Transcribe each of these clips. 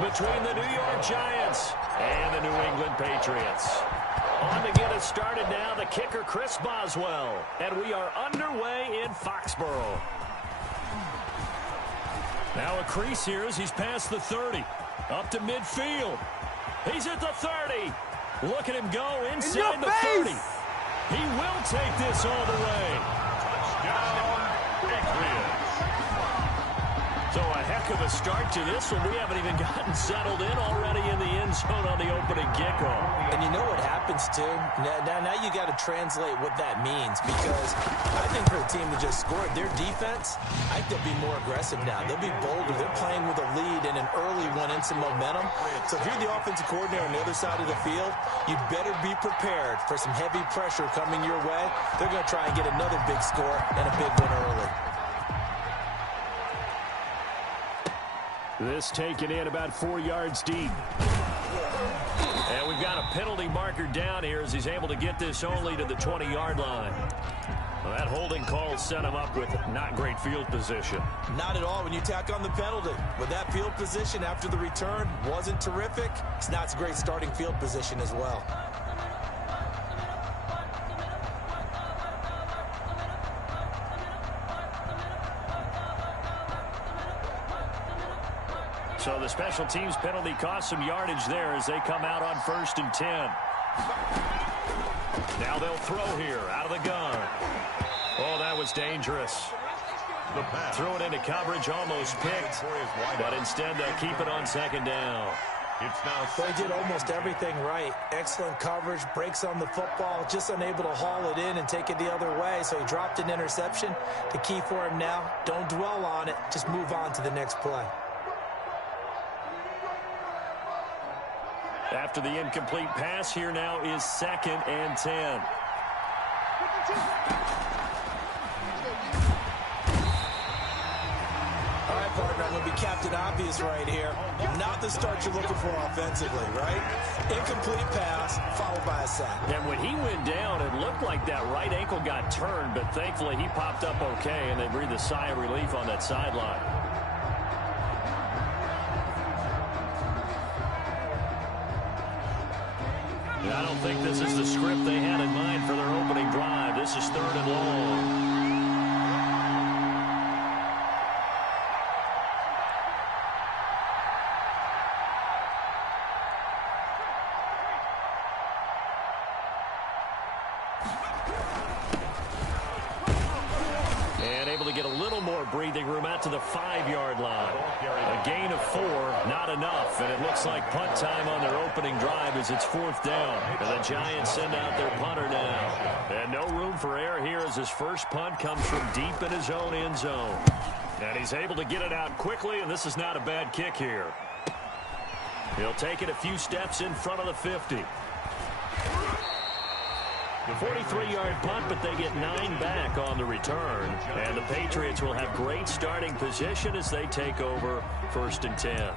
between the New York Giants and the New England Patriots. On to get us started now, the kicker, Chris Boswell. And we are underway in Foxborough. Now a crease here as he's past the 30. Up to midfield. He's at the 30. Look at him go inside the 30. He will take this all the way. Touchdown, Patriots. So a heck of a start to this one. We haven't even gotten settled in already in the end zone on the opening kickoff. And you know what happens, too? Now you got to translate what that means, because I think for a team to just score their defense, I think they'll be more aggressive now. They'll be bolder. They're playing with a lead and an early one and some momentum. So if you're the offensive coordinator on the other side of the field, you better be prepared for some heavy pressure coming your way. They're going to try and get another big score and a big one early. This taken in about 4 yards deep. And we've got a penalty marker down here as he's able to get this only to the 20-yard line. Well, that holding call set him up with not great field position. Not at all when you tack on the penalty. With that field position after the return wasn't terrific. It's not a great starting field position as well. So the special teams penalty cost some yardage there as they come out on 1st and 10. Now they'll throw here out of the gun. Oh, that was dangerous. Threw it into coverage, almost picked, but instead they'll keep it on 2nd down. They did almost everything right. Excellent coverage, breaks on the football, just unable to haul it in and take it the other way, so he dropped an interception. The key for him now, don't dwell on it, just move on to the next play. After the incomplete pass, here now is 2nd and 10. All right, partner, I'm going to be Captain Obvious right here. Not the start you're looking for offensively, right? Incomplete pass, followed by a sack. And when he went down, it looked like that right ankle got turned, but thankfully he popped up okay, and they breathed a sigh of relief on that sideline. I don't think this is the script they had in mind for their opening drive. This is 3rd and long. And able to get a little more breathing room out to the 5-yard line. A gain of 4, not enough, and it looks like punt time on their opening drive as it's 4th down. And the Giants send out their punter now. And no room for error here as his first punt comes from deep in his own end zone. And he's able to get it out quickly, and this is not a bad kick here. He'll take it a few steps in front of the 50. The 43-yard punt, but they get 9 back on the return. And the Patriots will have great starting position as they take over 1st and 10.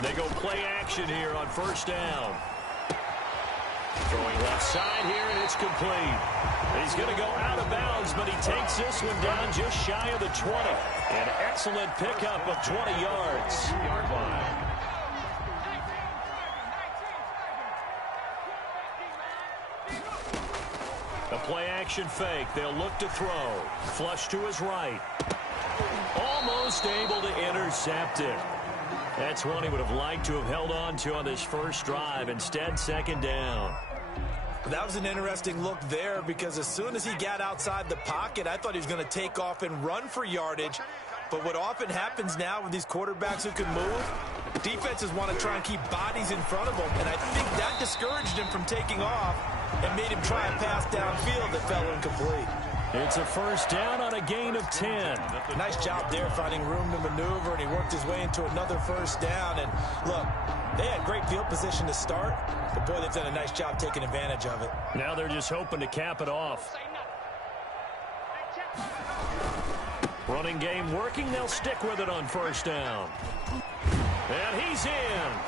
They go play action here on 1st down. Throwing left side here, and it's complete. He's going to go out of bounds, but he takes this one down just shy of the 20. An excellent pickup of 20 yards. A play action fake. They'll look to throw. Flush to his right. Almost able to intercept it. That's one he would have liked to have held on to on this first drive. Instead, 2nd down. That was an interesting look there, because as soon as he got outside the pocket, I thought he was going to take off and run for yardage. But what often happens now with these quarterbacks who can move, defenses want to try and keep bodies in front of them, and I think that discouraged him from taking off and made him try a pass downfield that fell incomplete. It's a first down on a gain of 10. Nice job there finding room to maneuver, and he worked his way into another first down. And look, they had great field position to start, but boy, they've done a nice job taking advantage of it. Now they're just hoping to cap it off. Running game working. They'll stick with it on first down. And he's in.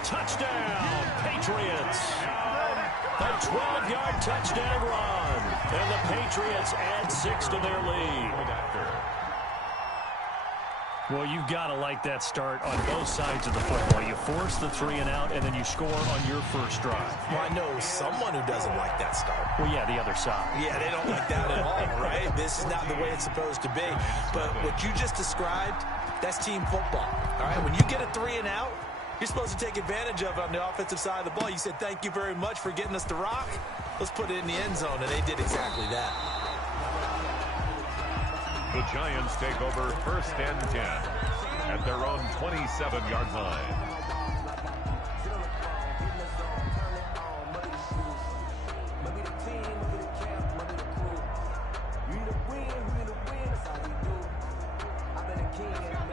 Touchdown, Patriots. A 12-yard touchdown run. And the Patriots add 6 to their lead. Well, you've got to like that start on both sides of the football. You force the 3 and out, and then you score on your first drive. Well, I know someone who doesn't like that start. Well, yeah, the other side. Yeah, they don't like that at all, right? This is not the way it's supposed to be. But what you just described, that's team football, all right? When you get a 3 and out, you're supposed to take advantage of it on the offensive side of the ball. You said, thank you very much for getting us the rock. Let's put it in the end zone, and they did exactly that. The Giants take over first and 10 at their own 27-yard line.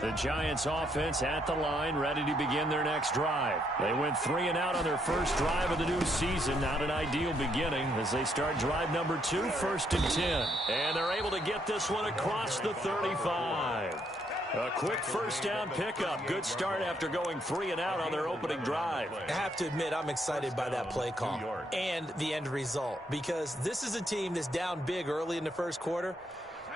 The Giants offense at the line, ready to begin their next drive. They went 3 and out on their first drive of the new season. Not an ideal beginning as they start drive number 2, first and 10. And they're able to get this one across the 35. A quick first down pickup. Good start after going 3 and out on their opening drive. I have to admit, I'm excited by that play call and the end result, because this is a team that's down big early in the first quarter.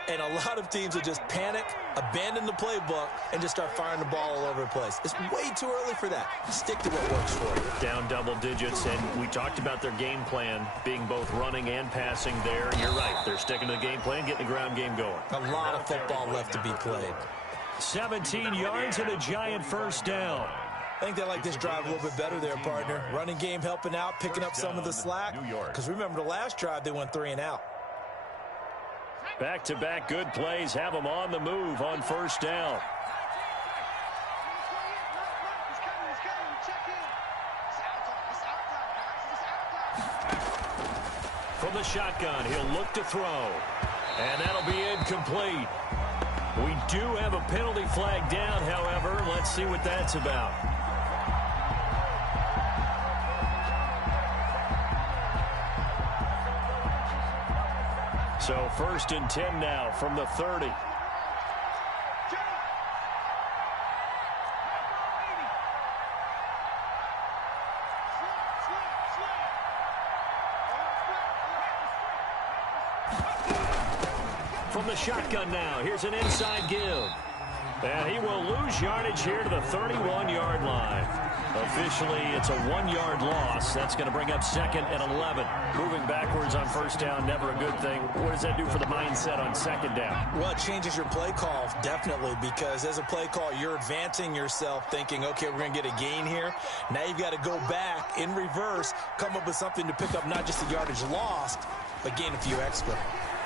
And a lot of teams will just panic, abandon the playbook, and just start firing the ball all over the place. It's way too early for that. Stick to what works for you. Down double digits, and we talked about their game plan being both running and passing there. You're right. They're sticking to the game plan, getting the ground game going. A lot of football left to be played. 17 yards and a Giant first down. I think they like this drive a little bit better there, partner. Running game helping out, picking up some of the slack. Because remember, the last drive, they went 3 and out. Back-to-back good plays have them on the move on first down. From the shotgun, he'll look to throw. And that'll be incomplete. We do have a penalty flag down, however. Let's see what that's about. So first and 10 now from the 30. From the shotgun now, here's an inside give. And he will lose yardage here to the 31-yard line. Officially, it's a 1-yard loss. That's going to bring up second and 11. Moving backwards on first down, never a good thing. What does that do for the mindset on second down? Well, it changes your play call, definitely, because as a play call, you're advancing yourself thinking, okay, we're going to get a gain here. Now you've got to go back in reverse, come up with something to pick up not just the yardage lost, but gain a few extra.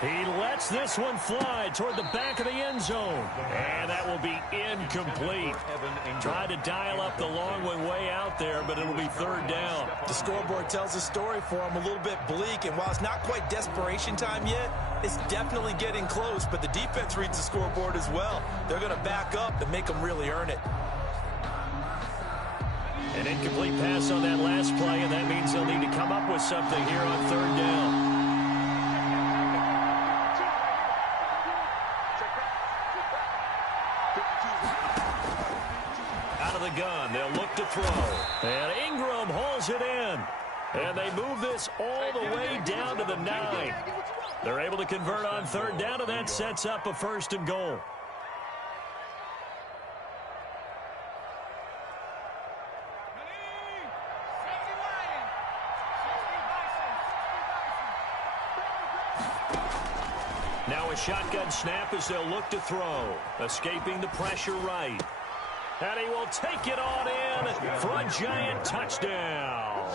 He lets this one fly toward the back of the end zone. And that will be incomplete. Tried to dial up the long one way out there, but it'll be third down. The scoreboard tells a story for him, a little bit bleak. And while it's not quite desperation time yet, it's definitely getting close. But the defense reads the scoreboard as well. They're going to back up and make them really earn it. An incomplete pass on that last play, and that means they'll need to come up with something here on third down. Gun. They'll look to throw. And Ingram hauls it in. And they move this all the way down to the 9. They're able to convert on third down, and that sets up a first and goal. Now a shotgun snap as they'll look to throw. Escaping the pressure right. And he will take it on in for a Giant touchdown.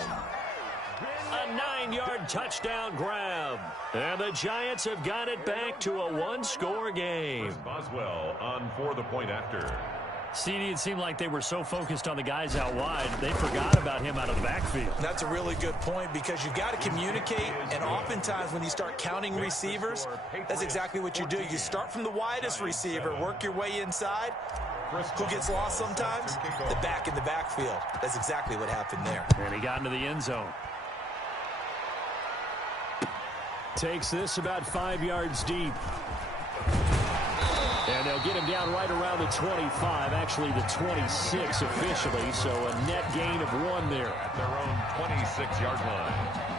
A 9-yard touchdown grab. And the Giants have got it back to a one-score game. Boswell on for the point after. CD, it seemed like they were so focused on the guys out wide, they forgot about him out of the backfield. That's a really good point because you've got to communicate, and oftentimes when you start counting receivers, that's exactly what you do. You start from the widest receiver, work your way inside. Who gets lost sometimes? The back in the backfield. That's exactly what happened there. And he got into the end zone. Takes this about 5 yards deep. And they'll get him down right around the 25, actually the 26 officially, so a net gain of 1 there. At their own 26-yard line.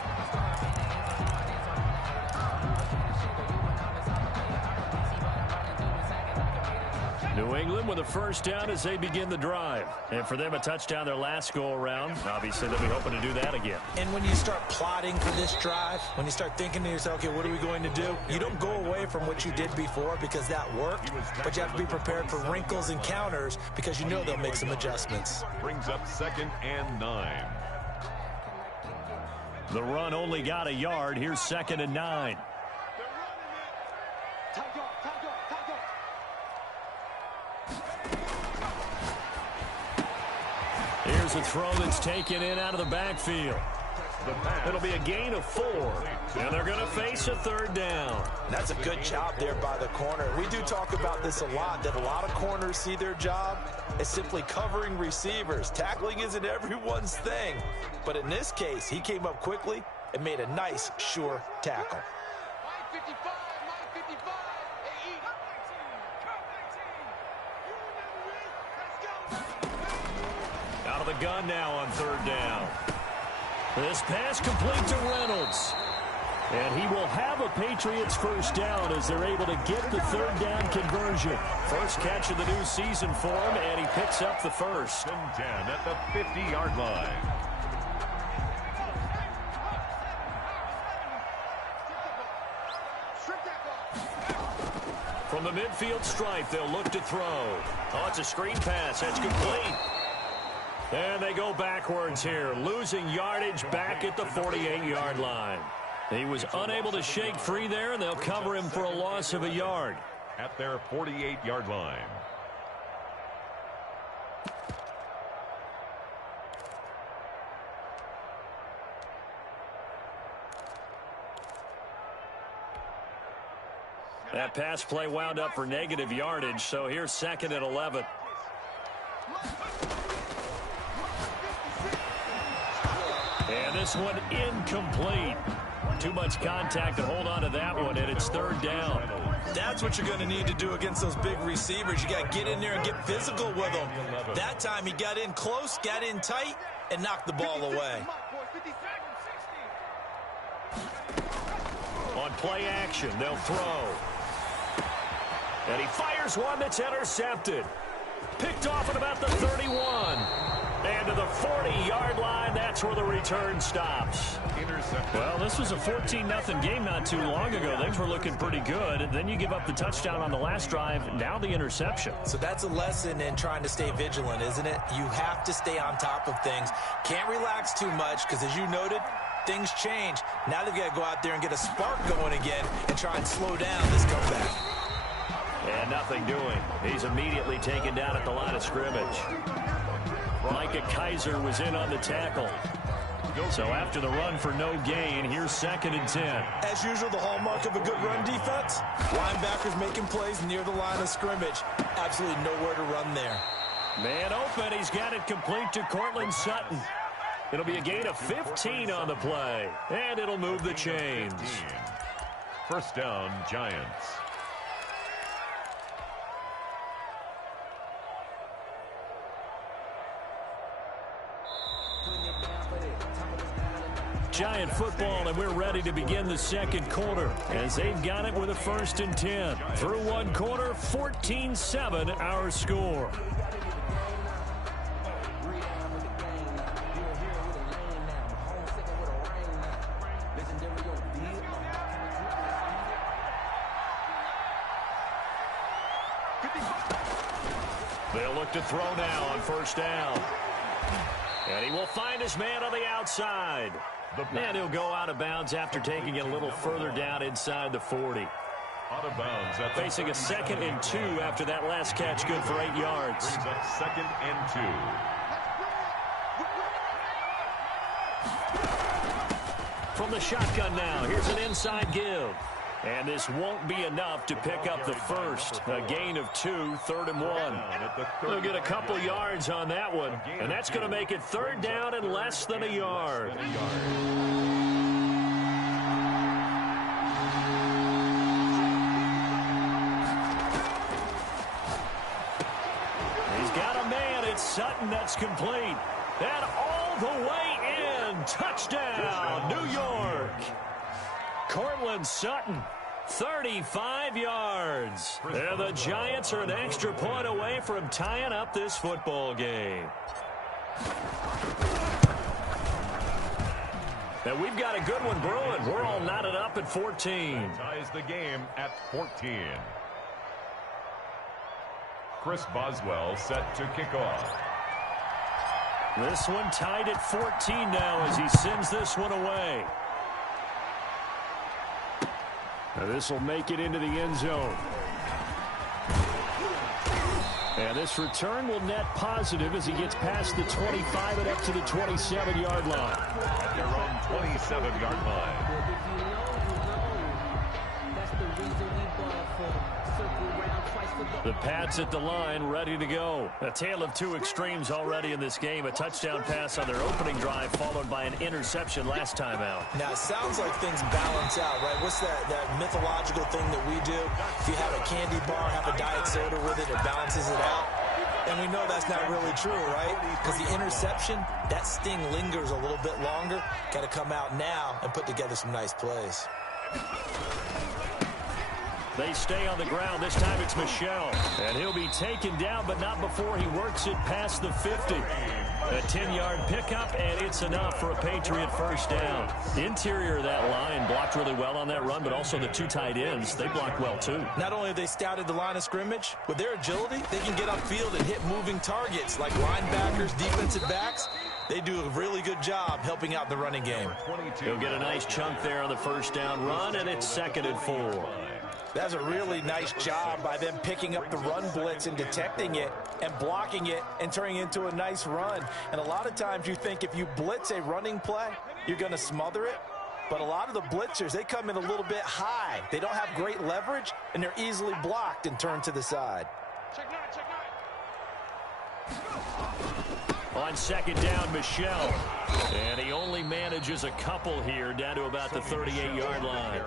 New England with a first down as they begin the drive. And for them, a touchdown their last go-around. Obviously, they'll be hoping to do that again. And when you start plotting for this drive, when you start thinking to yourself, okay, what are we going to do? You don't go away from what you did before because that worked, but you have to be prepared for wrinkles and counters because you know they'll make some adjustments. Brings up 2nd and 9. The run only got a yard. Here's 2nd and 9. Here's a throw that's taken in out of the backfield. It'll be a gain of 4, and they're going to face a 3rd down. That's a good job there by the corner. We do talk about this a lot, that a lot of corners see their job as simply covering receivers. Tackling isn't everyone's thing. But in this case, he came up quickly and made a nice, sure tackle. Out of the gun now on 3rd down. This pass complete to Reynolds. And he will have a Patriots first down as they're able to get the 3rd down conversion. First catch of the new season for him, and he picks up the first. 10 at the 50-yard line. From the midfield stripe, they'll look to throw. Oh, it's a screen pass. That's complete. And they go backwards here, losing yardage back at the 48-yard line. He was unable to shake free there, and they'll cover him for a loss of a yard. At their 48-yard line. That pass play wound up for negative yardage, so here's 2nd and 11. And this one incomplete. Too much contact to hold on to that one, and it's 3rd down. That's what you're going to need to do against those big receivers. You got to get in there and get physical with them. That time he got in close, got in tight, and knocked the ball away. On play action, they'll throw. And he fires one that's intercepted. Picked off at about the 31. And to the 40-yard line, that's where the return stops. Well, this was a 14-0 game not too long ago. Things were looking pretty good. Then you give up the touchdown on the last drive, now the interception. So that's a lesson in trying to stay vigilant, isn't it? You have to stay on top of things. Can't relax too much because, as you noted, things change. Now they've got to go out there and get a spark going again and try and slow down this comeback. And nothing doing. He's immediately taken down at the line of scrimmage. Micah Kaiser was in on the tackle. So after the run for no gain, here's 2nd and 10. As usual, the hallmark of a good run defense, linebackers making plays near the line of scrimmage. Absolutely nowhere to run there. Man open, he's got it complete to Cortland Sutton. It'll be a gain of 15 on the play, and it'll move the chains. First down, Giants. Giant football, and we're ready to begin the 2nd quarter as they've got it with a 1st and 10. Through 1 quarter, 14-7 our score. They'll look to throw now on 1st down. And he will find his man on the outside. And he'll go out of bounds after taking it a little further down inside the 40. Out of bounds at the Facing a 2nd and 2 after that last catch, good for 8 yards. Brings up 2nd and 2. From the shotgun now, here's an inside give. And this won't be enough to pick up the first. A gain of 2, 3rd and 1. They'll get a couple yards on that one. And that's going to make it 3rd down and less than a yard. He's got a man. It's Sutton that's complete. And all the way in. Touchdown, New York. Cortland Sutton, 35 yards. And the Giants are an extra point away from tying up this football game. And we've got a good one brewing. We're all knotted up at 14. Ties the game at 14. Chris Boswell set to kick off. This one tied at 14 now as he sends this one away. Now this will make it into the end zone. And this return will net positive as he gets past the 25 and up to the 27-yard line. At their own 27-yard line. The Pats at the line, ready to go. A tale of two extremes already in this game. A touchdown pass on their opening drive, followed by an interception last time out. Now, it sounds like things balance out, right? What's that mythological thing that we do? If you have a candy bar, have a diet soda with it, it balances it out. And we know that's not really true, right? Because the interception, that sting lingers a little bit longer. Got to come out now and put together some nice plays. They stay on the ground. This time it's Michel. And he'll be taken down, but not before he works it past the 50. A 10-yard pickup, and it's enough for a Patriot first down. The interior of that line blocked really well on that run, but also the two tight ends, they blocked well too. Not only have they scouted the line of scrimmage, with their agility, they can get upfield and hit moving targets like linebackers, defensive backs. They do a really good job helping out the running game. He'll get a nice chunk there on the first down run, and it's 2nd and 4. That's a really nice job by them picking up the run blitz and detecting it and blocking it and turning it into a nice run. And a lot of times you think if you blitz a running play, you're going to smother it. But a lot of the blitzers, they come in a little bit high. They don't have great leverage, and they're easily blocked and turned to the side. On 2nd down, Michel. And he only manages a couple here down to about the 38-yard line.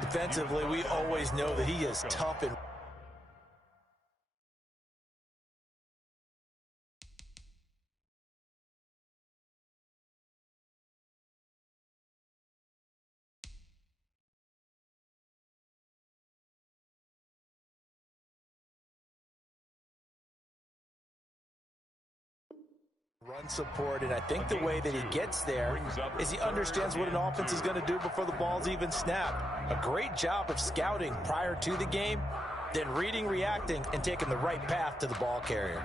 Defensively, we always know that he is tough and run support, and I think the way that he gets there is he understands what an offense is going to do before the ball's even snapped. A great job of scouting prior to the game, then reading, reacting, and taking the right path to the ball carrier.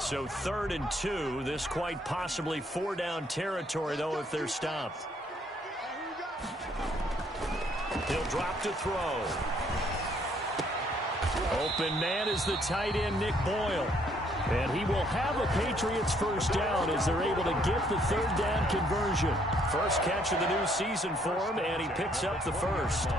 So 3rd and 2, this quite possibly 4-down territory, though, if they're stopped. He'll drop to throw. Open man is the tight end, Nick Boyle. And he will have a Patriots first down as they're able to get the 3rd down conversion. First catch of the new season for him, and he picks up the first.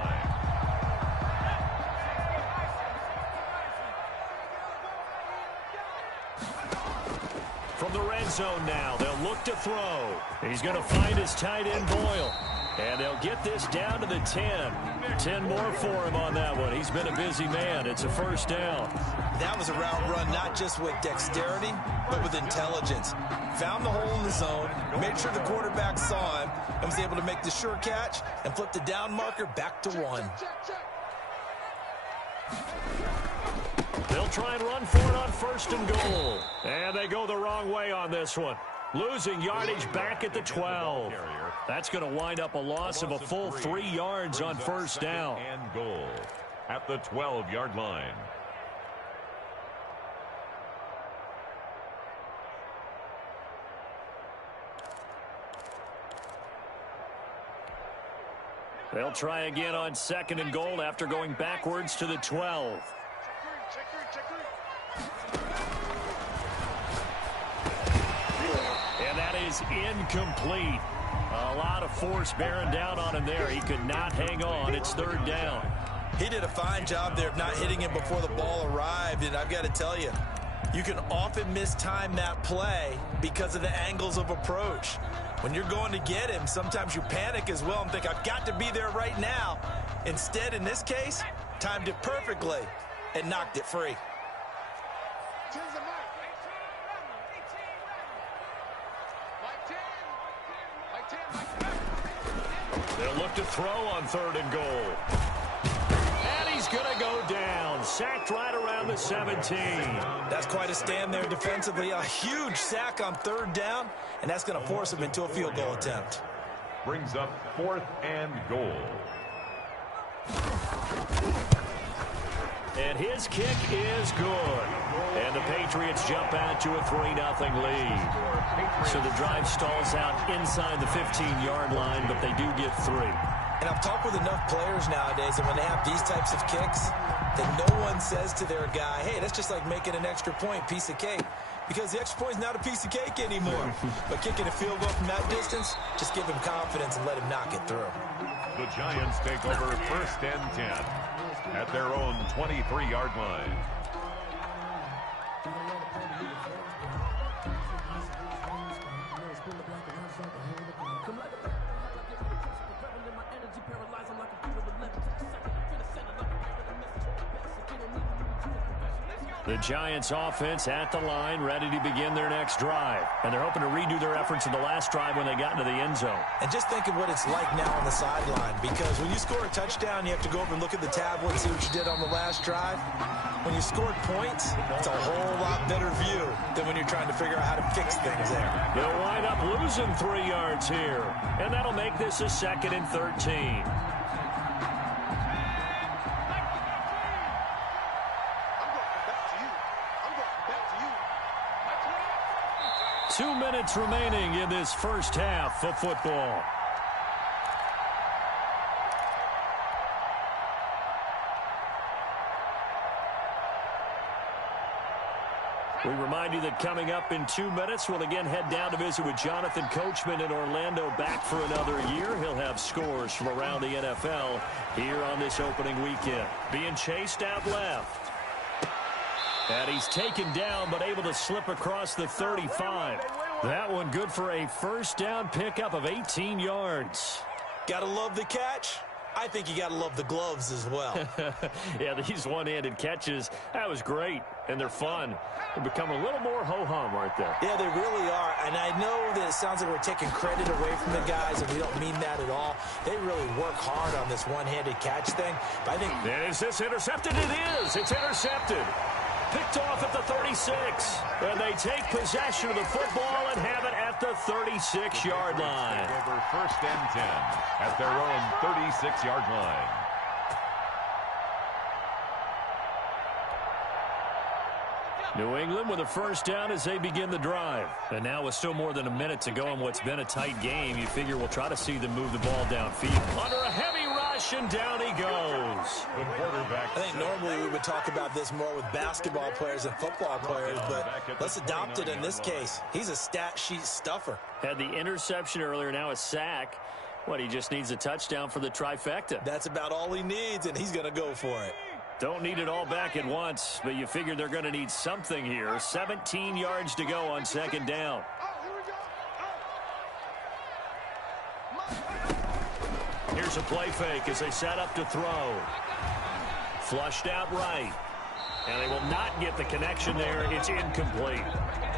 From the red zone now, they'll look to throw. He's going to find his tight end, Boyle. And they'll get this down to the 10. 10 more for him on that one. He's been a busy man. It's a first down. That was a route run not just with dexterity, but with intelligence. Found the hole in the zone, made sure the quarterback saw him, and was able to make the sure catch and flip the down marker back to 1. They'll try and run for it on 1st and goal. And they go the wrong way on this one. Losing yardage back at the 12. That's going to wind up a loss of a full 3 yards on first down. And goal at the 12-yard line. They'll try again on 2nd and goal after going backwards to the 12. And that is incomplete. A lot of force bearing down on him there. He could not hang on. It's 3rd down. He did a fine job there of not hitting him before the ball arrived, and I've got to tell you, you can often mistime that play because of the angles of approach. When you're going to get him, sometimes you panic as well and think, I've got to be there right now. Instead, in this case, timed it perfectly and knocked it free. They'll look to throw on 3rd and goal. And he's going to go down. Sacked right around the 17. That's quite a stand there defensively. A huge sack on 3rd down, and that's going to force him into a field goal attempt. Brings up 4th and goal. And his kick is good. And the Patriots jump out to a 3-0 lead. So the drive stalls out inside the 15-yard line, but they do get 3. And I've talked with enough players nowadays that when they have these types of kicks, that no one says to their guy, hey, that's just like making an extra point, piece of cake. Because the extra point is not a piece of cake anymore. But kicking a field goal from that distance, just give him confidence and let him knock it through. The Giants take over 1st and 10 at their own 23-yard line. The Giants offense at the line, ready to begin their next drive. And they're hoping to redo their efforts in the last drive when they got into the end zone. And just think of what it's like now on the sideline, because when you score a touchdown, you have to go over and look at the tablet and see what you did on the last drive. When you scored points, it's a whole lot better view than when you're trying to figure out how to fix things there. They'll wind up losing 3 yards here. And that'll make this a 2nd and 13. 2 minutes remaining in this first half of football. We remind you that coming up in 2 minutes, we'll again head down to visit with Jonathan Coachman in Orlando, back for another year. He'll have scores from around the NFL here on this opening weekend. Being chased out left. And he's taken down, but able to slip across the 35. That one good for a 1st down pickup of 18 yards. Gotta love the catch. I think you gotta love the gloves as well. Yeah, these one-handed catches, that was great, and they're fun. They become a little more ho-hum, aren't they? Yeah, they really are, and I know that it sounds like we're taking credit away from the guys, and we don't mean that at all. They really work hard on this one-handed catch thing, but I think... And is this intercepted? It is! It's intercepted! Picked off at the 36, and they take possession of the football and have it at the 36-yard line. Over 1st and 10 at their own 36-yard line. New England with a 1st down as they begin the drive. And now with still more than a minute to go in what's been a tight game, you figure we'll try to see them move the ball downfield. Under a heavy rush, and down he goes. The quarterback. I think normally we would talk about this more with basketball players and football players, but let's adopt it in this case. He's a stat sheet stuffer. Had the interception earlier, now a sack. What, he just needs a touchdown for the trifecta. That's about all he needs, and he's going to go for it. Don't need it all back at once, but you figure they're going to need something here. 17 yards to go on 2nd down. Here's a play fake as they set up to throw. Flushed out right. And they will not get the connection there. It's incomplete.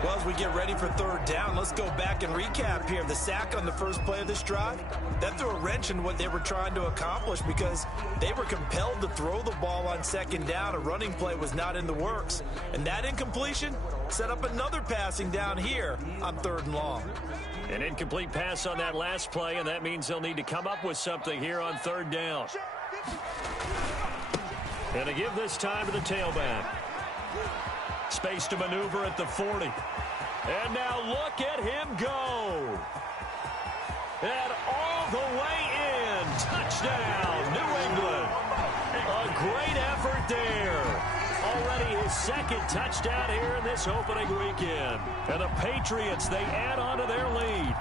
Well, as we get ready for 3rd down, let's go back and recap here. The sack on the first play of this drive, that threw a wrench in what they were trying to accomplish because they were compelled to throw the ball on 2nd down. A running play was not in the works. And that incompletion set up another passing down here on 3rd and long. An incomplete pass on that last play, and that means they'll need to come up with something here on 3rd down. And to give this time to the tailback. Space to maneuver at the 40. And now look at him go. And all the way in Touchdown, New England. A great effort there. Already his second touchdown here in this opening weekend. And the Patriots, they add on to their lead.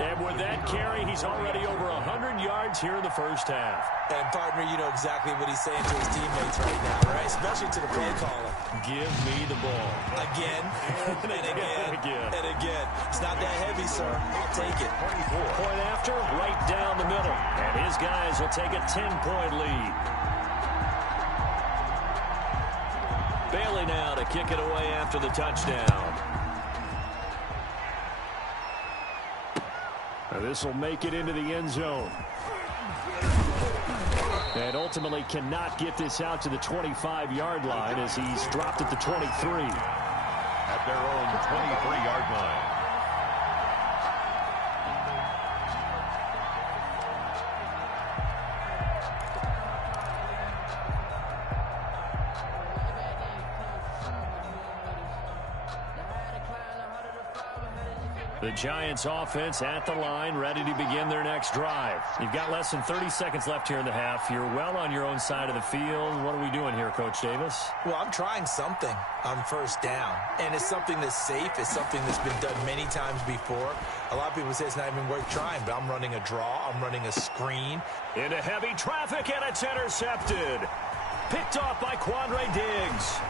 And with that carry, he's already over 100 yards here in the first half. And, partner, you know exactly what he's saying to his teammates right now, right? Especially to the play caller. Give me the ball. Again, and again. It's not that heavy, sir. I'll take it. Point after, right down the middle. And his guys will take a 10-point lead. Bailey now to kick it away after the touchdown. This will make it into the end zone. And ultimately cannot get this out to the 25-yard line as he's dropped at the 23. At their own 23-yard line. The Giants offense at the line, ready to begin their next drive. You've got less than 30 seconds left here in the half. You're well on your own side of the field. What are we doing here, Coach Davis? Well, I'm trying something on first down. And it's something that's safe. It's something that's been done many times before. A lot of people say it's not even worth trying, but I'm running a draw. I'm running a screen. Into heavy traffic, and it's intercepted. Picked off by Quandre Diggs.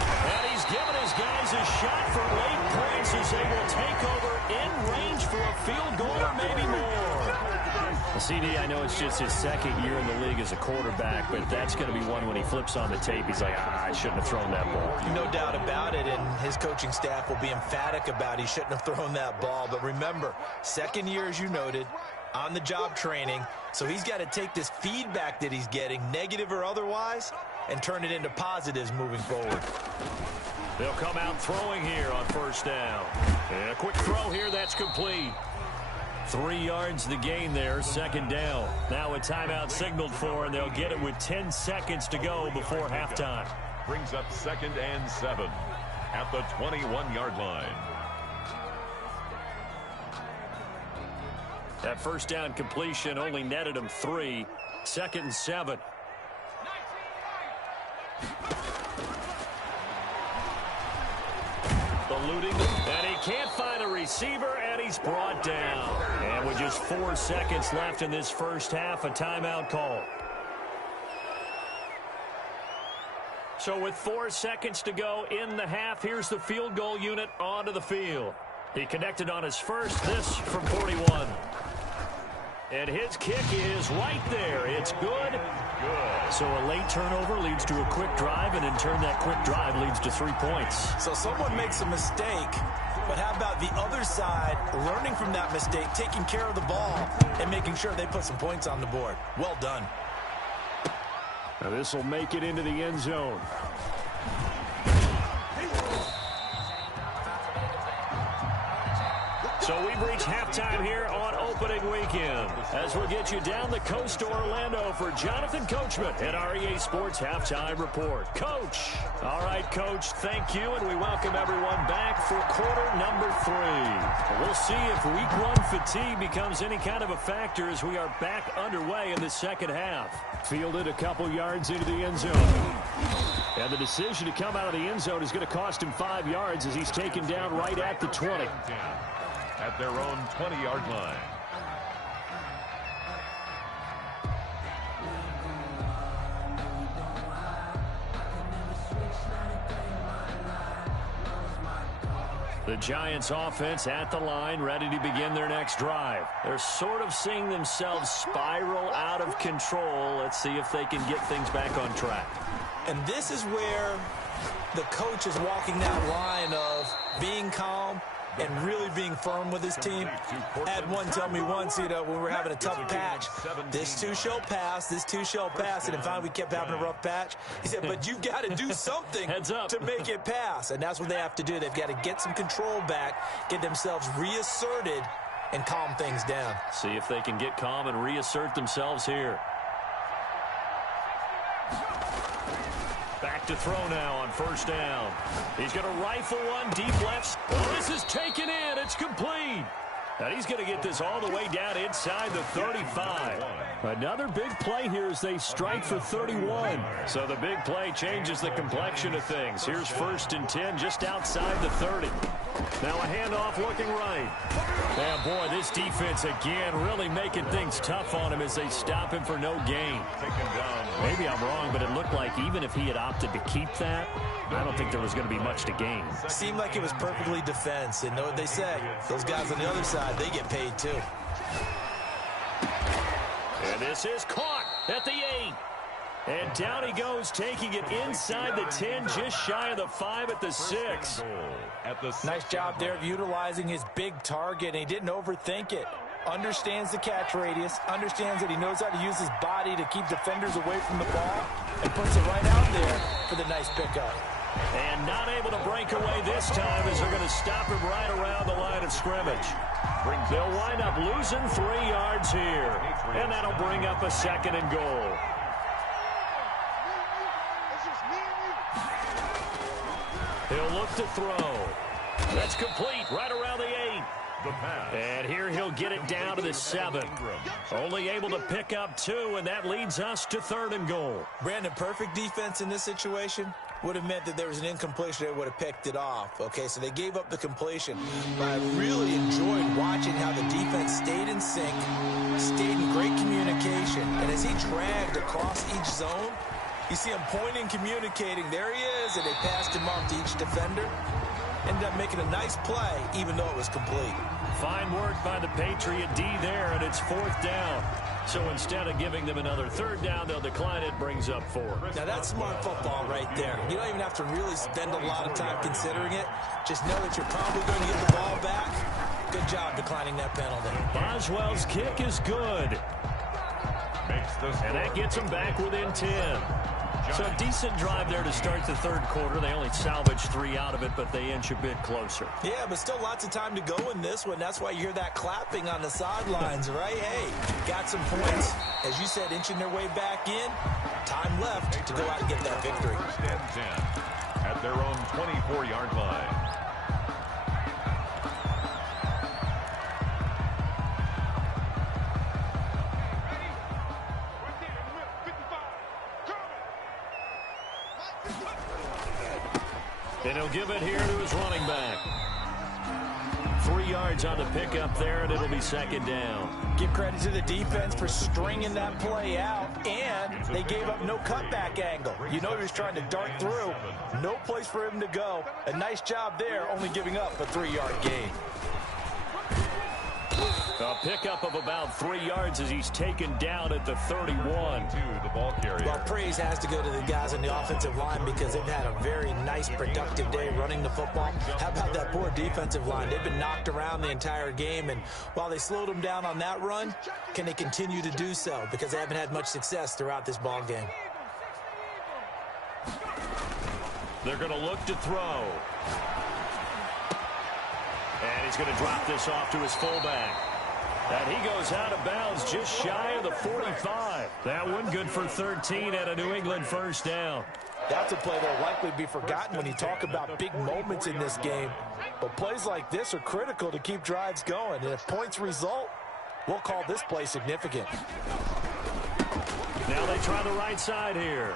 And he's given his guys a shot for late points as they will take over in range for a field goal or maybe more. CD, I know it's just his second year in the league as a quarterback, but that's going to be one when he flips on the tape. He's like, I shouldn't have thrown that ball. No doubt about it, and his coaching staff will be emphatic about he shouldn't have thrown that ball. But remember, second year, as you noted, on-the-job training, so he's got to take this feedback that he's getting, negative or otherwise, and turn it into positives moving forward. They'll come out throwing here on first down. And a quick throw here, that's complete. 3 yards the gain there, second down. Now a timeout signaled for, and they'll get it with 10 seconds to go before halftime. Brings up 2nd and 7 at the 21-yard line. That first down completion only netted him 3. 2nd and 7. Eluding, and he can't find a receiver, and he's brought down. And with just 4 seconds left in this first half, a timeout call. So with 4 seconds to go in the half, here's the field goal unit onto the field. He connected on his first, this from 41. And his kick is right there. It's good. So a late turnover leads to a quick drive, and in turn that quick drive leads to 3 points. So someone makes a mistake, but how about the other side learning from that mistake, taking care of the ball, and making sure they put some points on the board? Well done. Now this will make it into the end zone. So we've reached halftime here on opening weekend as we'll get you down the coast to Orlando for Jonathan Coachman at our EA Sports Halftime Report. Coach. All right, Coach, thank you, and we welcome everyone back for quarter number 3. We'll see if week 1 fatigue becomes any kind of a factor as we are back underway in the second half. Fielded a couple yards into the end zone. And the decision to come out of the end zone is going to cost him 5 yards as he's taken down right at the 20. At their own 20-yard line. The Giants offense at the line, ready to begin their next drive. They're sort of seeing themselves spiral out of control. Let's see if they can get things back on track. And this is where the coach is walking that line of being calm and really being firm with his team. I had one tell me once, when we were having a tough patch, this too shall pass, this too shall pass, and then finally we kept having a rough patch. He said, but you've got to do something to make it pass, and that's what they have to do. They've got to get some control back, get themselves reasserted, and calm things down. See if they can get calm and reassert themselves here. Back to throw now on first down. He's going to rifle one deep left. Oh, this is taken in. It's complete. And he's going to get this all the way down inside the 35. Another big play here as they strike for 31. So the big play changes the complexion of things. Here's 1st and 10 just outside the 30. Now a handoff looking right. And boy, this defense again really making things tough on him as they stop him for no gain. Maybe I'm wrong, but it looked like even if he had opted to keep that, I don't think there was going to be much to gain. Seemed like it was perfectly defense. And know what they say, those guys on the other side, they get paid too. And this is caught at the 8. And down he goes, taking it inside the 10, just shy of the 5 at the 6. Nice job there of utilizing his big target, and he didn't overthink it. Understands the catch radius, understands that he knows how to use his body to keep defenders away from the ball, and puts it right out there for the nice pickup. And not able to break away this time as they're going to stop him right around the line of scrimmage. They'll wind up losing 3 yards here, and that'll bring up a 2nd and goal. He'll look to throw. That's complete right around the 8. And here he'll get it down to the 7. Only able to pick up 2, and that leads us to 3rd and goal. Brandon, perfect defense in this situation would have meant that there was an incompletion. They would have picked it off. Okay, so they gave up the completion. But I really enjoyed watching how the defense stayed in sync, stayed in great communication. And as he dragged across each zone, you see him pointing, communicating. There he is, and they passed him off to each defender. Ended up making a nice play, even though it was complete. Fine work by the Patriot D there, and it's 4th down. So instead of giving them another 3rd down, they'll decline it, brings up 4. Now that's smart football right there. You don't even have to really spend a lot of time considering it. Just know that you're probably going to get the ball back. Good job declining that penalty. Boswell's kick is good. And that gets them back within 10. So a decent drive there to start the 3rd quarter. They only salvaged 3 out of it, but they inch a bit closer. Yeah, but still lots of time to go in this one. That's why you hear that clapping on the sidelines, right? Hey, got some points. As you said, inching their way back in. Time left to go out and get that victory. 1st and 10 at their own 24-yard line. And he'll give it here to his running back. 3 yards on the pickup there, and it'll be 2nd down. Give credit to the defense for stringing that play out, and they gave up no cutback angle. You know he was trying to dart through. No place for him to go. A nice job there, only giving up a 3-yard gain. A pickup of about 3 yards as he's taken down at the 31. To the ball carrier. Well, praise has to go to the guys on the offensive line because they've had a very nice, productive day running the football. How about that poor defensive line? They've been knocked around the entire game, and while they slowed them down on that run, can they continue to do so? Because they haven't had much success throughout this ball game. They're going to look to throw. And he's going to drop this off to his fullback. And he goes out of bounds just shy of the 45. That one good for 13 at a New England 1st down. That's a play that will likely be forgotten when you talk about big moments in this game. But plays like this are critical to keep drives going. And if points result, we'll call this play significant. Now they try the right side here.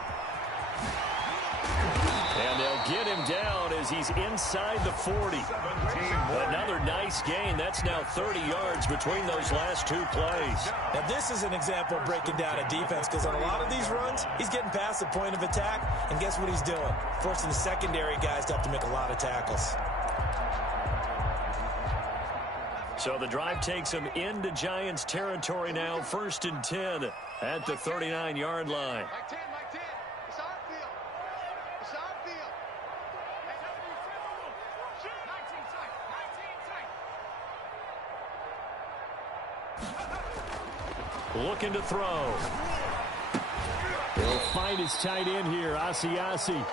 And they'll get him down as he's inside the 40. Another nice gain. That's now 30 yards between those last 2 plays. Now, this is an example of breaking down a defense because on a lot of these runs, he's getting past the point of attack, and guess what he's doing? Forcing the secondary guys to have to make a lot of tackles. So the drive takes him into Giants territory now. 1st and 10 at the 39-yard line. Looking to throw. He'll find his tight end here, Asiasi.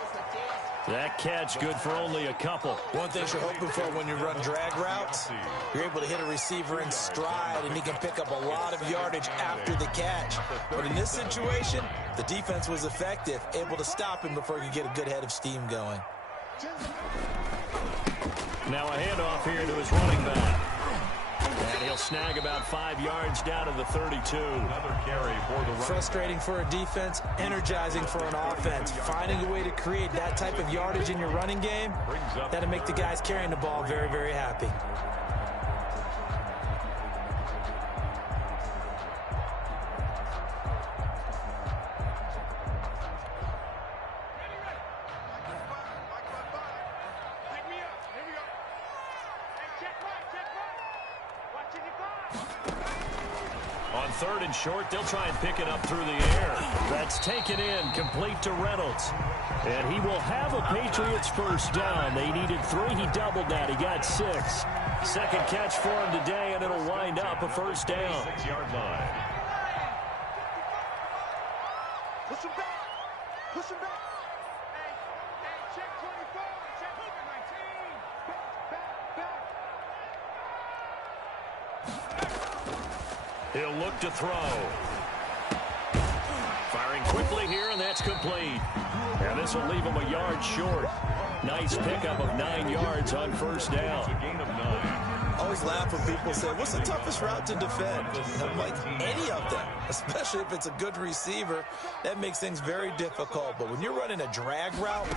That catch good for only a couple. One thing you're hoping for when you run drag routes, you're able to hit a receiver in stride, and he can pick up a lot of yardage after the catch. But in this situation, the defense was effective, able to stop him before he could get a good head of steam going. Now a handoff here to his running back. And he'll snag about 5 yards down to the 32. Another carry for the run. Frustrating for a defense, energizing for an offense. Finding a way to create that type of yardage in your running game, that'll make the guys carrying the ball very, very happy. On 3rd and short, they'll try and pick it up through the air. That's taken in, complete to Reynolds. And he will have a Patriots first down. They needed 3. He doubled that. He got 6. Second catch for him today, and it'll wind up a first down. 6-yard line. Push him back. Push him back. Hey, check 24. Check 19. Back. He'll look to throw. Firing quickly here, and that's complete. And this will leave him a yard short. Nice pickup of 9 yards on first down. It's a gain of 9. Always laugh when people say, what's the toughest route to defend? And I'm like, any of them, especially if it's a good receiver. That makes things very difficult. But when you're running a drag route,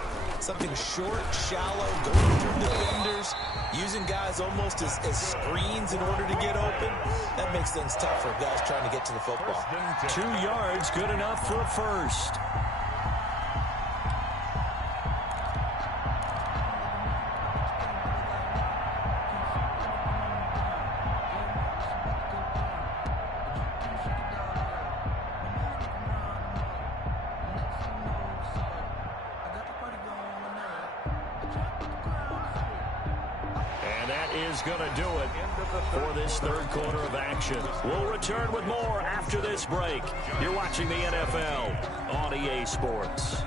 something short, shallow, going through defenders, using guys almost as screens in order to get open, that makes things tough for guys trying to get to the football. 2 yards, good enough for a first. Is going to do it for this 3rd quarter of action. We'll return with more after this break. You're watching the NFL on EA Sports.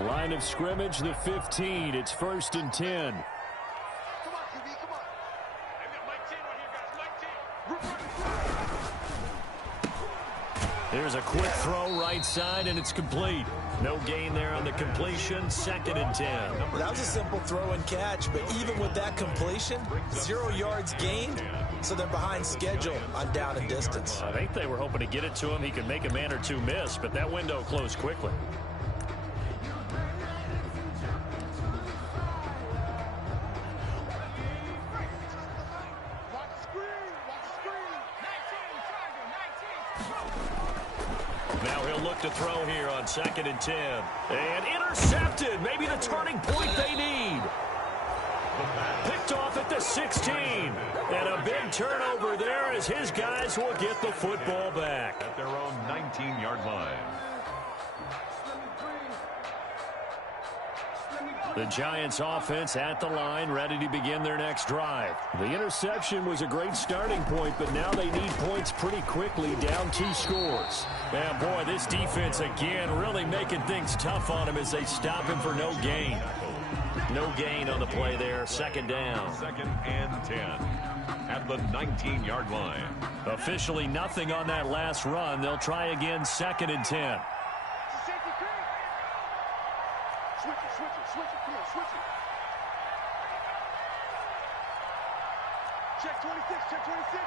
Line of scrimmage, the 15. It's 1st and 10. Come on, QB, come on. I got Mike 10 right here, guys. Mike 10. There's a quick throw right side, and it's complete. No gain there on the completion. 2nd and 10. That was a simple throw and catch, but even with that completion, 0 yards gained, so they're behind schedule on down and distance. I think they were hoping to get it to him. He could make a man or two miss, but that window closed quickly. Now he'll look to throw here on 2nd and 10. And intercepted. Maybe the turning point they need. Picked off at the 16. And a big turnover there as his guys will get the football back. At their own 19-yard line. The Giants offense at the line, ready to begin their next drive. The interception was a great starting point, but now they need points pretty quickly, down 2 scores. And boy, this defense again really making things tough on him as they stop him for no gain. No gain on the play there, 2nd down. 2nd and 10 at the 19-yard line. Officially nothing on that last run. They'll try again, 2nd and 10. Switch it. Come on, switch it. Check 26, check 26.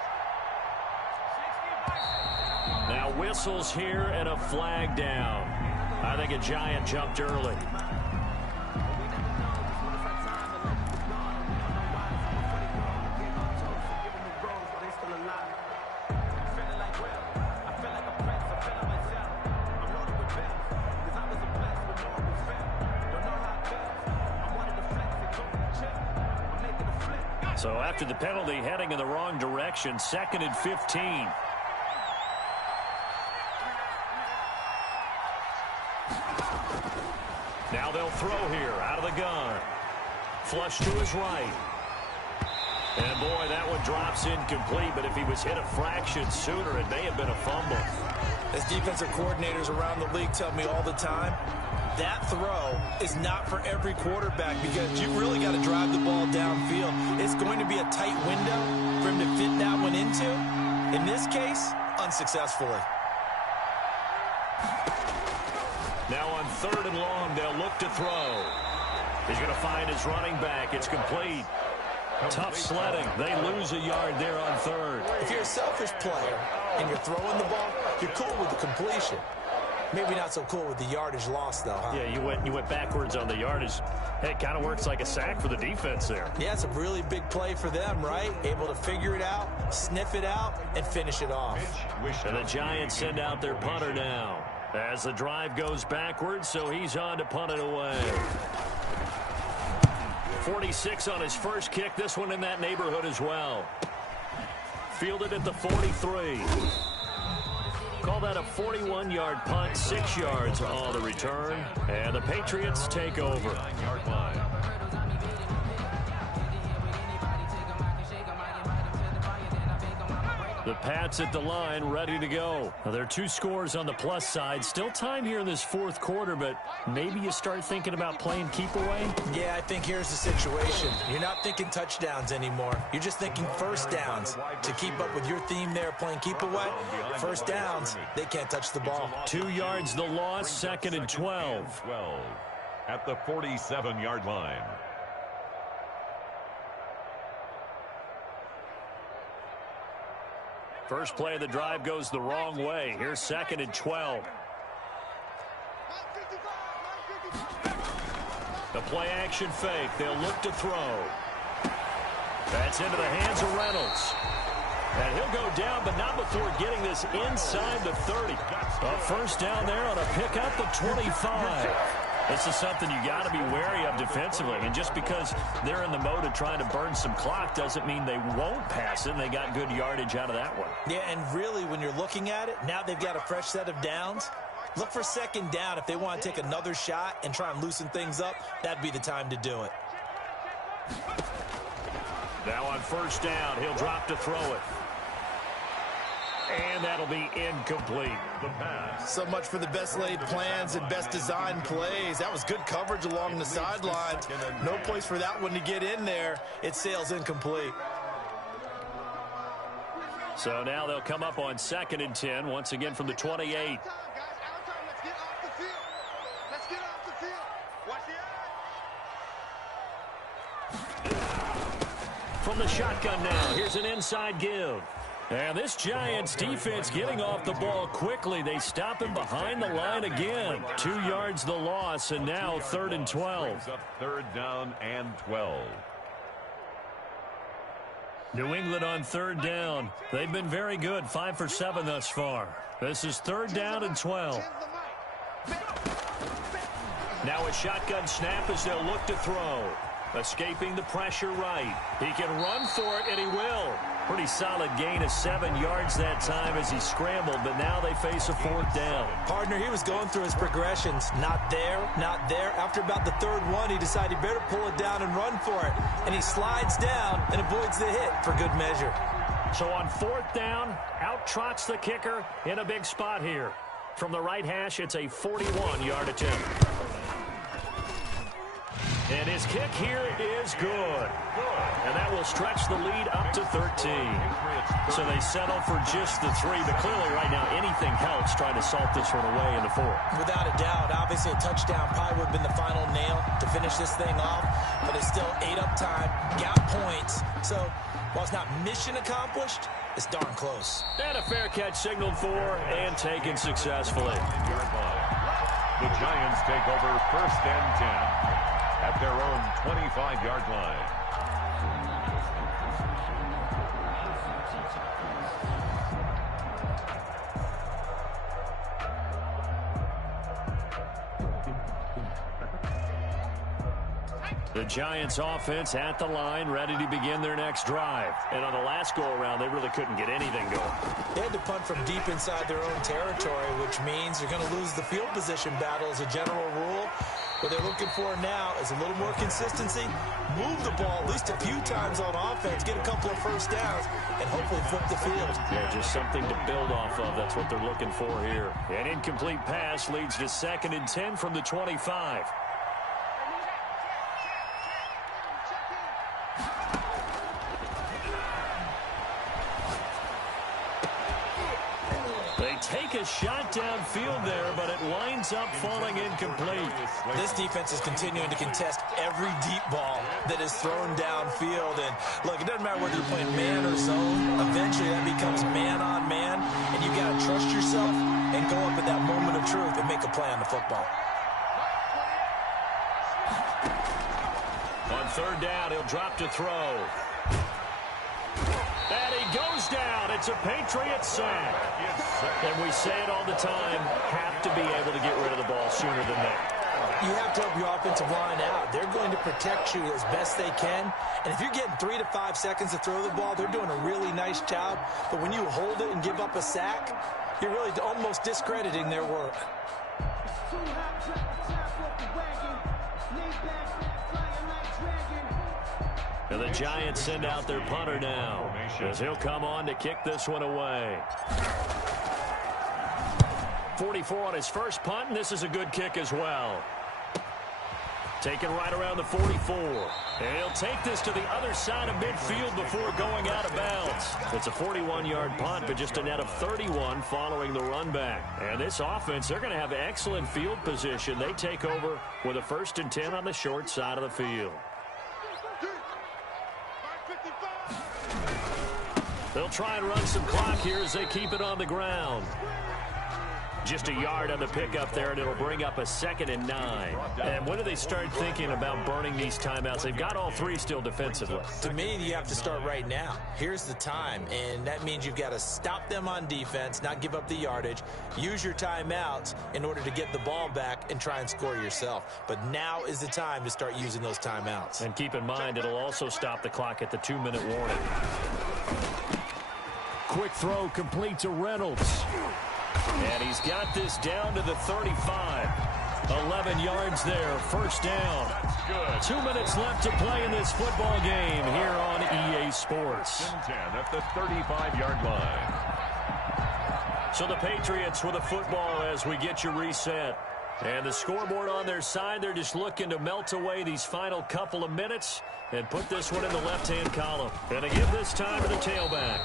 Now whistles here and a flag down. I think a Giant jumped early. So after the penalty, heading in the wrong direction, 2nd and 15. Now they'll throw here out of the gun. Flush to his right. And boy, that one drops incomplete, but if he was hit a fraction sooner, it may have been a fumble. As defensive coordinators around the league tell me all the time, that throw is not for every quarterback because you really got to drive the ball downfield. It's going to be a tight window for him to fit that one into. In this case, unsuccessfully. Now on 3rd and long, they'll look to throw. He's going to find his running back. It's complete. Tough sledding. They lose a yard there on third. If you're a selfish player and you're throwing the ball, you're cool with the completion. Maybe not so cool with the yardage loss, though, huh? Yeah, you went backwards on the yardage. Hey, it kind of works like a sack for the defense there. Yeah, it's a really big play for them, right? Able to figure it out, sniff it out, and finish it off. And the Giants send out their punter now as the drive goes backwards, so he's on to punt it away. 46 on his first kick. This one in that neighborhood as well. Fielded at the 43. Call that a 41-yard punt, 6 yards on the return. And the Patriots take over. The Pats at the line, ready to go. Now, there are 2 scores on the plus side. Still time here in this fourth quarter, but maybe you start thinking about playing keep away? Yeah, I think here's the situation. You're not thinking touchdowns anymore. You're just thinking first downs. To keep up with your theme there, playing keep away, first downs, they can't touch the ball. 2 yards the loss, 2nd and 12. At the 47-yard line. First play of the drive goes the wrong way. Here's 2nd and 12. The play action fake. They'll look to throw. That's into the hands of Reynolds. And he'll go down, but not before getting this inside the 30. A first down there on a pickup of 25. This is something you got to be wary of defensively. And just because they're in the mode of trying to burn some clock doesn't mean they won't pass it. And they got good yardage out of that one. Yeah, and really, when you're looking at it, now they've got a fresh set of downs. Look for 2nd down. If they want to take another shot and try and loosen things up, that'd be the time to do it. Now on first down, he'll drop to throw it. And that'll be incomplete. The pass. So much for the best laid plans and best designed plays. That was good coverage along the sidelines. No place for that one to get in there. It sails incomplete. So now they'll come up on 2nd and 10, once again from the 28. From the shotgun now, here's an inside give. And this Giants defense getting off the ball quickly. They stop him behind the line again. 2 yards the loss, and now 3rd and 12. 3rd down and 12. New England on 3rd down. They've been very good, 5 for 7 thus far. This is 3rd down and 12. Now a shotgun snap as they'll look to throw. Escaping the pressure right. He can run for it, and he will. Pretty solid gain of 7 yards that time as he scrambled, but now they face a 4th down. Partner, he was going through his progressions. Not there, not there. After about the 3rd one, he decided he better pull it down and run for it. And he slides down and avoids the hit for good measure. So on 4th down, out trots the kicker in a big spot here. From the right hash, it's a 41-yard attempt. And his kick here is good. And that will stretch the lead up to 13. So they settle for just the 3. But clearly right now anything helps trying to salt this one away in the 4th. Without a doubt, obviously a touchdown probably would have been the final nail to finish this thing off. But it's still 8 up time, got points. So while it's not mission accomplished, it's darn close. And a fair catch signaled for and taken successfully. The Giants take over 1st and 10. At their own 25-yard line. The Giants offense at the line, ready to begin their next drive. And on the last go-around, they really couldn't get anything going. They had to punt from deep inside their own territory, which means you're going to lose the field position battle as a general rule. What they're looking for now is a little more consistency, move the ball at least a few times on offense, get a couple of first downs, and hopefully flip the field. Yeah, just something to build off of. That's what they're looking for here. An incomplete pass leads to 2nd and 10 from the 25. They take take a shot downfield there, but it winds up falling incomplete. This defense is continuing to contest every deep ball that is thrown downfield. And, look, it doesn't matter whether you're playing man or zone. Eventually that becomes man-on-man, and you've got to trust yourself and go up at that moment of truth and make a play on the football. On third down, he'll drop to throw. And he goes down. It's a Patriots sack. And we say it all the time, have to be able to get rid of the ball sooner than that. You have to help your offensive line out. They're going to protect you as best they can. And if you're getting 3 to 5 seconds to throw the ball, they're doing a really nice job. But when you hold it and give up a sack, you're really almost discrediting their work. And the Giants send out their punter now, as he'll come on to kick this one away. 44 on his first punt, and this is a good kick as well. Taken right around the 44. And he'll take this to the other side of midfield before going out of bounds. It's a 41-yard punt, but just a net of 31 following the run back. And this offense, they're going to have excellent field position. They take over with a 1st and 10 on the short side of the field. They'll try and run some clock here as they keep it on the ground. Just a yard on the pickup there, and it'll bring up a 2nd and 9. And when do they start thinking about burning these timeouts? They've got all 3 still defensively. To me, you have to start right now. Here's the time, and that means you've got to stop them on defense, not give up the yardage, use your timeouts in order to get the ball back and try and score yourself. But now is the time to start using those timeouts. And keep in mind, it'll also stop the clock at the 2-minute warning. Quick throw complete to Reynolds. And he's got this down to the 35. 11 yards there, 1st down. 2 minutes left to play in this football game here on EA Sports. 10 at the 35-yard line. So the Patriots with a football as we get you reset. And the scoreboard on their side, they're just looking to melt away these final couple of minutes and put this one in the left-hand column. And to give this time to the tailback.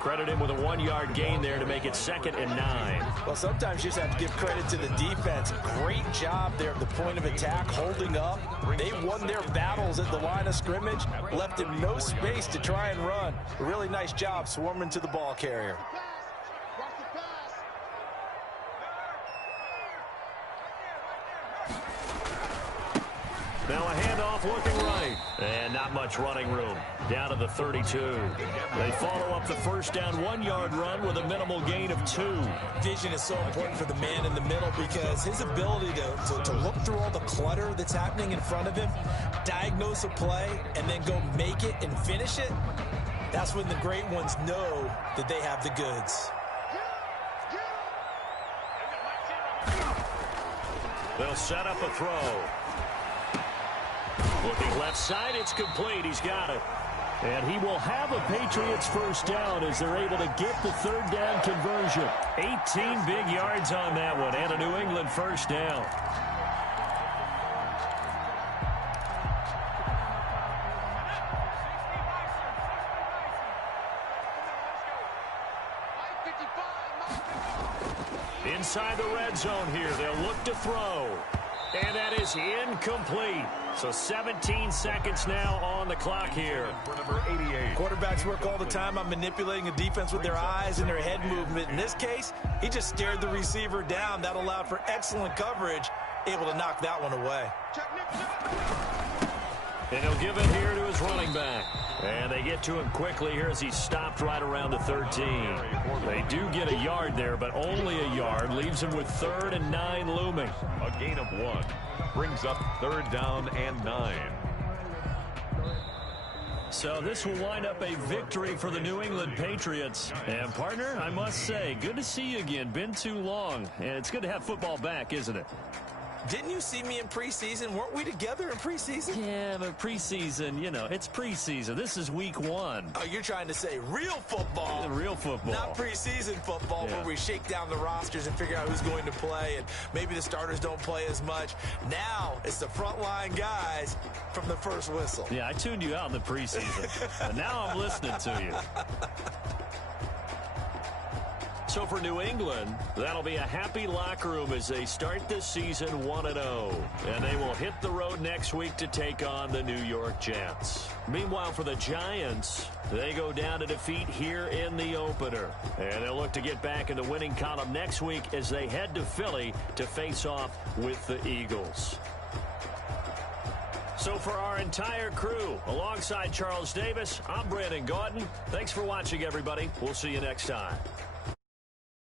Credit him with a 1-yard gain there to make it 2nd and 9. Well, sometimes you just have to give credit to the defense. Great job there at the point of attack, holding up. They won their battles at the line of scrimmage, left him no space to try and run. A really nice job swarming to the ball carrier. Now a handoff looking right. And not much running room. Down to the 32. They follow up the 1st down 1-yard run with a minimal gain of 2. Vision is so important for the man in the middle because his ability to look through all the clutter that's happening in front of him, diagnose a play, and then go make it and finish it, that's when the great ones know that they have the goods. They'll set up a throw. Looking left side, it's complete. He's got it. And he will have a Patriots 1st down as they're able to get the 3rd down conversion. 18 big yards on that one and a New England 1st down. Inside the red zone here, they'll look to throw. And that is incomplete. So 17 seconds now on the clock here. For number 88. Quarterbacks work all the time on manipulating a defense with their eyes and their head movement. In this case, he just stared the receiver down. That allowed for excellent coverage, able to knock that one away. And he'll give it here to his running back. And they get to him quickly here as he stopped right around the 13. They do get a yard there, but only a yard. Leaves him with 3rd and 9 looming. A gain of 1. Brings up 3rd down and 9. So this will wind up a victory for the New England Patriots. And, partner, I must say, good to see you again. Been too long. And it's good to have football back, isn't it? Didn't you see me in preseason? Weren't we together in preseason? Yeah, but preseason, you know, it's preseason. This is week 1. Oh, you're trying to say real football. Real football. Not preseason football where we shake down the rosters and figure out who's going to play, and maybe the starters don't play as much. Now it's the frontline guys from the first whistle. Yeah, I tuned you out in the preseason. And now I'm listening to you. So for New England, that'll be a happy locker room as they start this season 1-0. And they will hit the road next week to take on the New York Jets. Meanwhile, for the Giants, they go down to defeat here in the opener. And they'll look to get back in the winning column next week as they head to Philly to face off with the Eagles. So for our entire crew, alongside Charles Davis, I'm Brandon Gaudin. Thanks for watching, everybody. We'll see you next time.